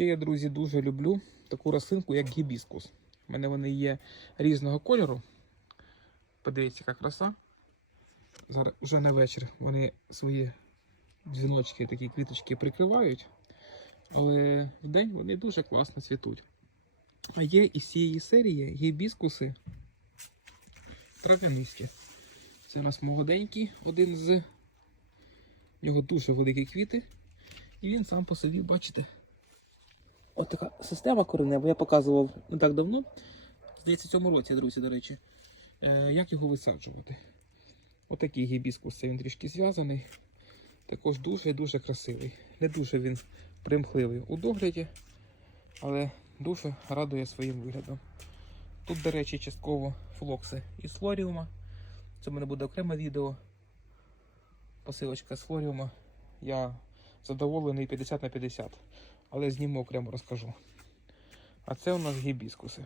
Ще я, друзі, дуже люблю таку рослинку, як гібіскус. У мене вони є різного кольору. Подивіться, яка краса. Зараз вже на вечір вони свої дзвіночки, такі квіточки прикривають. Але вдень вони дуже класно цвітуть. А є із цієї серії гібіскуси трав'янисті. Це у нас молоденький, один з. У нього дуже великі квіти. І він сам по собі, бачите. От така система коренева, я показував не так давно. Здається, в цьому році, друзі, до речі. Е, як його висаджувати? Отакий гібіскус, він трішки зв'язаний. Також дуже-дуже красивий. Не дуже він примхливий у догляді, але дуже радує своїм виглядом. Тут, до речі, частково флокси із флоріума. Це в мене буде окреме відео. Посилочка з флоріума. Я задоволений 50 на 50, але зніму окремо розкажу. А це у нас гібіскуси.